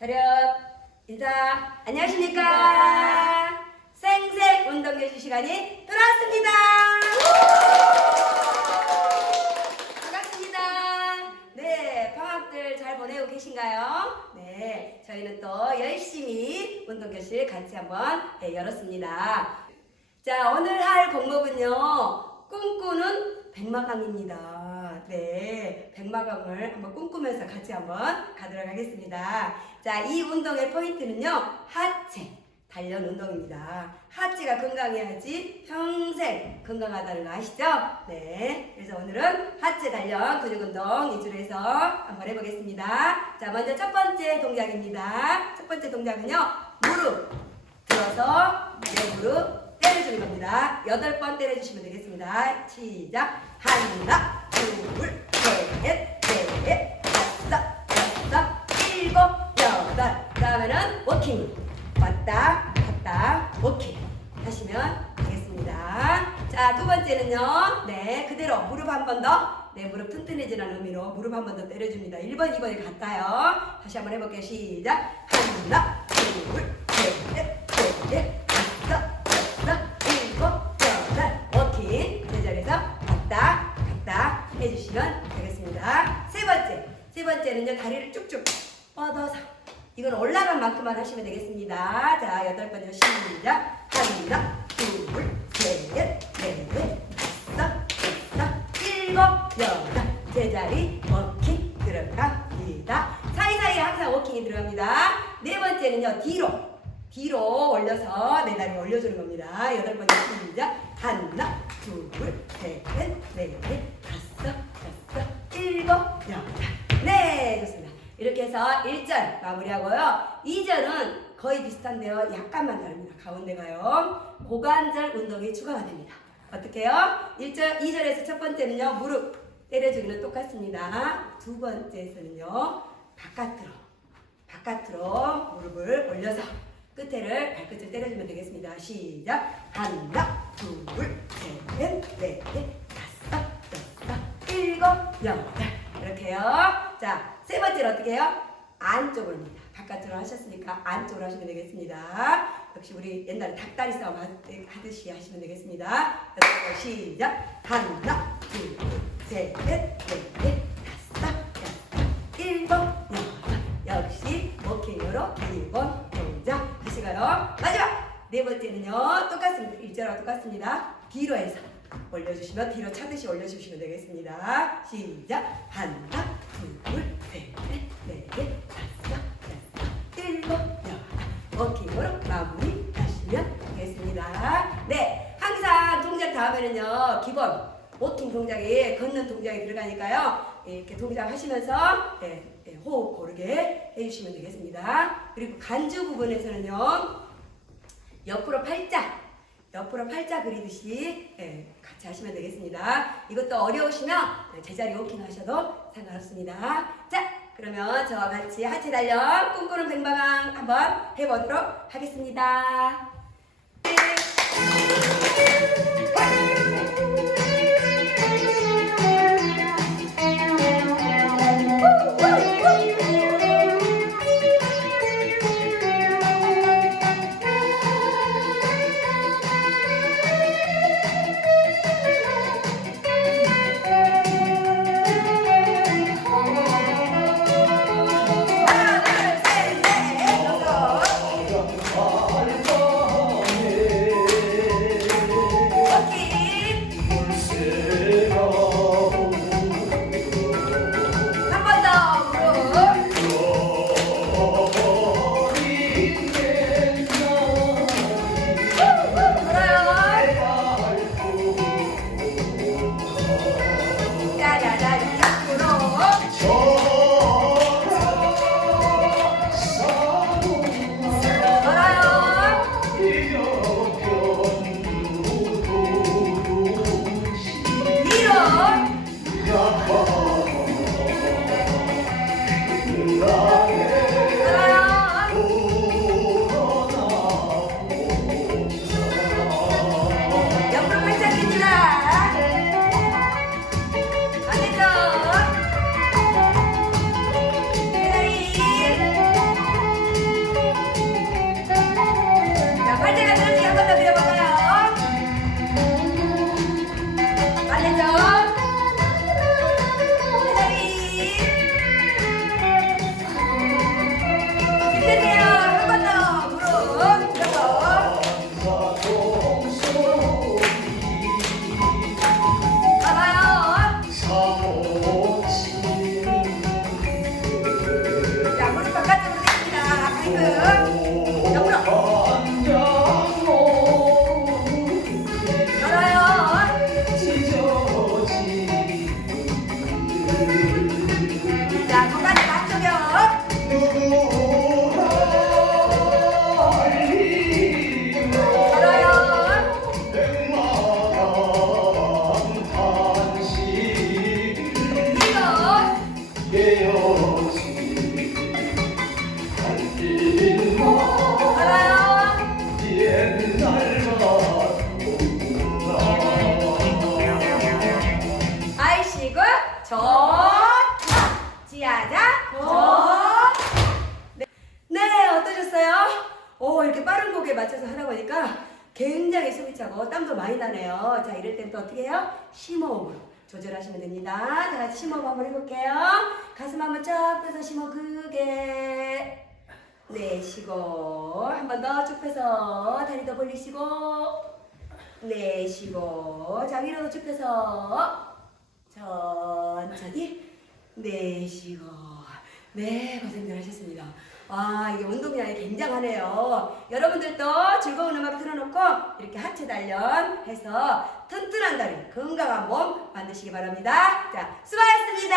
차렷. 인사. 안녕하십니까. 생생 운동 교실 시간이 돌아왔습니다. 반갑습니다. 네 방학들 잘 보내고 계신가요? 네 저희는 또 열심히 운동 교실 같이 한번 네, 열었습니다. 자 오늘 할 공목은요. 꿈꾸는 백마강입니다 네 백마강을 한번 꿈꾸면서 같이 한번 가도록 하겠습니다 자, 이 운동의 포인트는요, 하체, 단련 운동입니다. 하체가 건강해야지 평생 건강하다는 거 아시죠? 네. 그래서 오늘은 하체 단련 근육 운동 위주로 해서 한번 해보겠습니다. 자, 먼저 첫 번째 동작입니다. 첫 번째 동작은요, 무릎 들어서 내 무릎 때려주는 겁니다. 여덟 번 때려주시면 되겠습니다. 시작. 하나, 둘, 셋, 넷, 다섯, 여섯, 일곱, 여덟. 그 다음에는 워킹. 왔다, 갔다, 워킹. 하시면 되겠습니다. 자, 두 번째는요. 네, 그대로 무릎 한 번 더. 네, 무릎 튼튼해지는 의미로 무릎 한 번 더 때려줍니다. 1번, 2번이 같아요. 다시 한번 해볼게요. 시작. 하나, 둘, 셋, 넷, 넷, 넷, 해주시면 되겠습니다. 세 번째. 세 번째는요, 다리를 쭉쭉 뻗어서. 이건 올라간 만큼만 하시면 되겠습니다. 자, 여덟 번요. 시작. 하나, 둘, 셋, 넷, 다섯, 여섯, 일곱, 여덟. 제자리 워킹 들어갑니다. 사이사이에 항상 워킹이 들어갑니다. 네 번째는요, 뒤로. 뒤로 올려서 내 다리 올려주는 겁니다. 여덟 번째 시작. 하나, 둘, 셋, 넷, 다섯, 여섯, 일곱, 여덟. 네, 좋습니다. 이렇게 해서 1절 마무리하고요. 2절은 거의 비슷한데요. 약간만 다릅니다. 가운데가요. 고관절 운동이 추가가 됩니다. 어떻게 해요? 1절, 2절에서 첫 번째는요. 무릎 때려주기는 똑같습니다. 두 번째에서는요. 바깥으로, 바깥으로 무릎을 올려서 끝에를 발끝을 때려주면 되겠습니다. 시작. 하나, 둘, 셋, 넷, 다섯, 여섯, 일곱, 여덟. 이렇게요. 자, 세 번째는 어떻게 해요? 안쪽으로입니다. 바깥으로 하셨으니까 안쪽으로 하시면 되겠습니다. 역시 우리 옛날에 닭다리 싸움 하- 하듯이 하시면 되겠습니다. 시작. 하나, 둘, 셋, 넷, 넷, 다섯, 여섯, 일곱, 여덟. 역시 워킹으로 1번 동작 하시고요. 마지막 네 번째는요. 똑같습니다. 일자로 똑같습니다. 뒤로 해서 올려주시면 뒤로 차듯이 올려주시면 되겠습니다. 시작. 하나, 둘, 셋, 넷, 워킹으로 마무리 하시면 되겠습니다. 네, 항상 동작 다음에는요. 기본 워킹 동작이 걷는 동작이 들어가니까요. 이렇게 동작 하시면서 예, 예, 호흡 고르게 해주시면 되겠습니다. 그리고 간주 부분에서는요. 옆으로 팔자, 옆으로 팔자 그리듯이 예, 같이 하시면 되겠습니다. 이것도 어려우시면 네, 제자리 워킹 하셔도 상관없습니다. 자, 그러면 저와 같이 하체 단련 꿈꾸는 백마강 한번 해보도록 하겠습니다. 좋다. 지하자. 좋다. 네. 네, 어떠셨어요? 오, 이렇게 빠른 곡에 맞춰서 하다 보니까 굉장히 숨이 차고 땀도 많이 나네요. 자, 이럴 땐 또 어떻게 해요? 심호흡으로 조절하시면 됩니다. 자, 같이 심호흡 한번 해볼게요. 가슴 한번 쫙 펴서 심호흡 크게. 네, 내쉬고 한 번 더 쭉 펴서 다리 더 벌리시고 네, 내쉬고 자 위로 쭉 펴서 천천히 내쉬고 네 고생들 하셨습니다. 아 이게 운동량이 굉장하네요. 여러분들도 즐거운 음악 틀어놓고 이렇게 하체 단련 해서 튼튼한 다리 건강한 몸 만드시기 바랍니다. 자 수고하셨습니다.